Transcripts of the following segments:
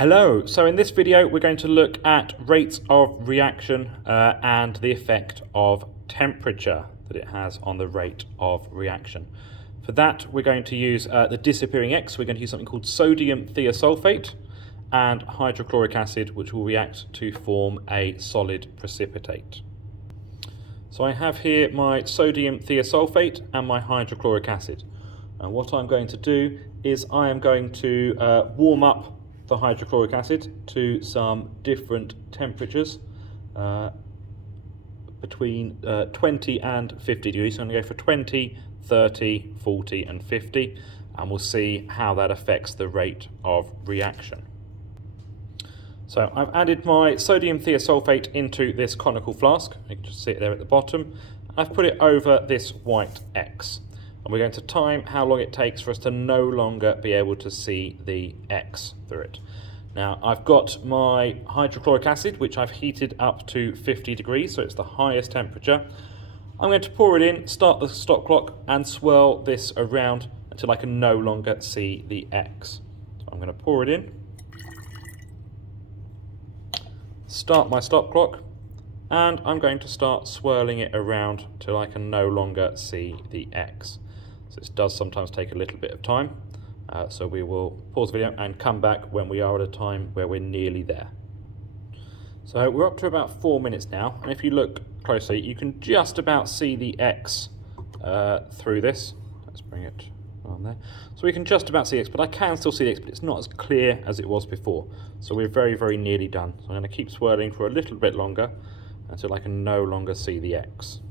Hello, so in this video we're going to look at rates of reaction and the effect of temperature that it has on the rate of reaction. For that we're going to use the disappearing X. We're going to use something called sodium thiosulfate and hydrochloric acid, which will react to form a solid precipitate. So I have here my sodium thiosulfate and my hydrochloric acid. And what I'm going to do is I am going to warm up the hydrochloric acid to some different temperatures between 20 and 50 degrees. So I'm going to go for 20, 30, 40 and 50, and we'll see how that affects the rate of reaction. So I've added my sodium thiosulfate into this conical flask. You can just see it there at the bottom. I've put it over this white X. And we're going to time how long it takes for us to no longer be able to see the X through it. Now I've got my hydrochloric acid, which I've heated up to 50 degrees, so it's the highest temperature. I'm going to pour it in, start the stop clock, and swirl this around until I can no longer see the X. So I'm going to pour it in, start my stop clock, and I'm going to start swirling it around till I can no longer see the X. So this does sometimes take a little bit of time, so we will pause the video and come back when we are at a time where we're nearly there. So we're up to about 4 minutes now, and if you look closely you can just about see the X through this. Let's bring it on there. So we can just about see X, but I can still see the X, but it's not as clear as it was before. So we're very, very nearly done. So I'm going to keep swirling for a little bit longer until I can no longer see the X.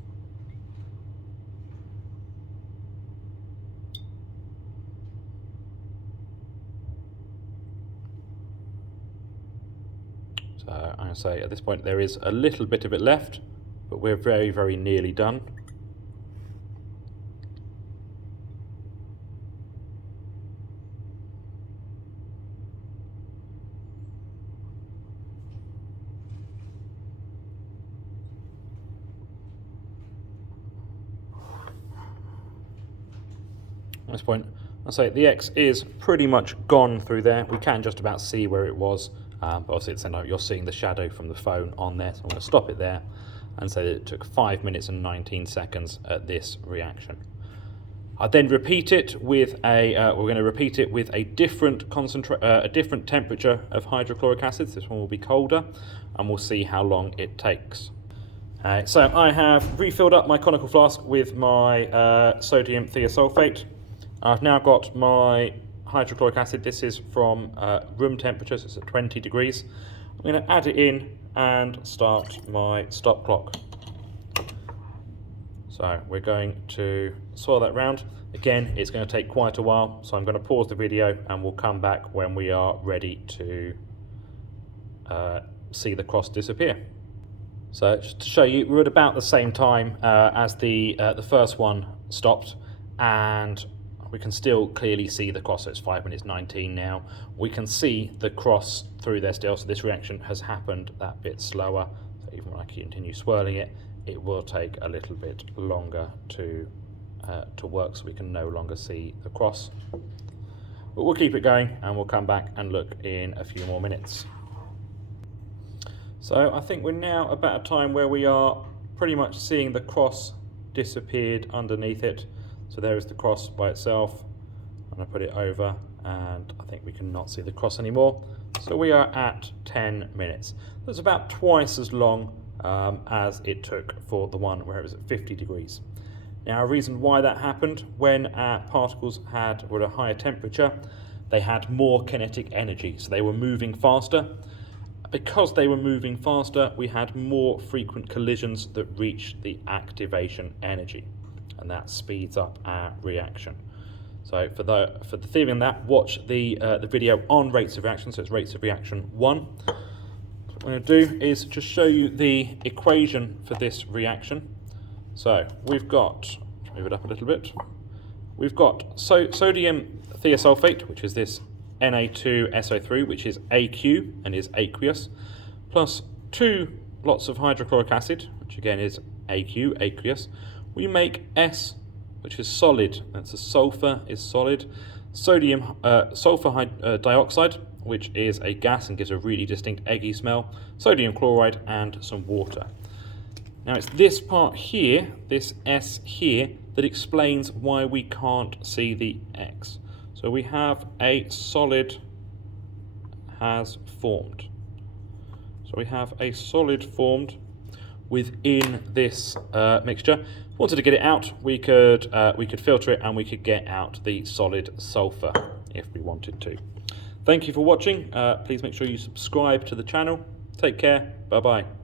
So I'm going to say at this point there is a little bit of it left, but we're very, very nearly done. At this point, I'll say the X is pretty much gone through there. We can just about see where it was, but obviously at the same time you're seeing the shadow from the phone on there, so I'm going to stop it there and say that it took 5 minutes and 19 seconds at this reaction. I then repeat it with we're going to repeat it with a different different temperature of hydrochloric acid. This one will be colder, and we'll see how long it takes. So I have refilled up my conical flask with my sodium thiosulfate. I've now got my hydrochloric acid. This is from room temperature, so it's at 20 degrees. I'm going to add it in and start my stop clock. So we're going to swirl that round. Again, it's going to take quite a while, so I'm going to pause the video and we'll come back when we are ready to see the cross disappear. So just to show you, we're at about the same time as the first one stopped, and we can still clearly see the cross. So it's 5 minutes 19 now. We can see the cross through there still, so this reaction has happened that bit slower. So even when I continue swirling it, it will take a little bit longer to work, so we can no longer see the cross. But we'll keep it going and we'll come back and look in a few more minutes. So I think we're now about a time where we are pretty much seeing the cross disappeared underneath it. So there is the cross by itself. I'm going to put it over and I think we can not see the cross anymore. So we are at 10 minutes. That's about twice as long as it took for the one where it was at 50 degrees. Now, a reason why that happened, when our particles were at a higher temperature, they had more kinetic energy, so they were moving faster. Because they were moving faster, we had more frequent collisions that reached the activation energy, and that speeds up our reaction. So for the theory on that, watch the video on rates of reaction. So it's rates of reaction 1. What I'm going to do is just show you the equation for this reaction. So we've got, let's move it up a little bit. We've got sodium thiosulfate, which is this Na2SO3, which is AQ and is aqueous, plus 2 lots of hydrochloric acid, which again is AQ, aqueous. We make S, which is solid. That's the sulfur is solid. Sodium sulfur dioxide, which is a gas and gives a really distinct eggy smell, sodium chloride, and some water. Now it's this part here, this S here, that explains why we can't see the X. So we have a solid has formed. So we have a solid formed within this mixture. Wanted to get it out, we could filter it and we could get out the solid sulfur if we wanted to. Thank you for watching. Please make sure you subscribe to the channel. Take care. Bye bye.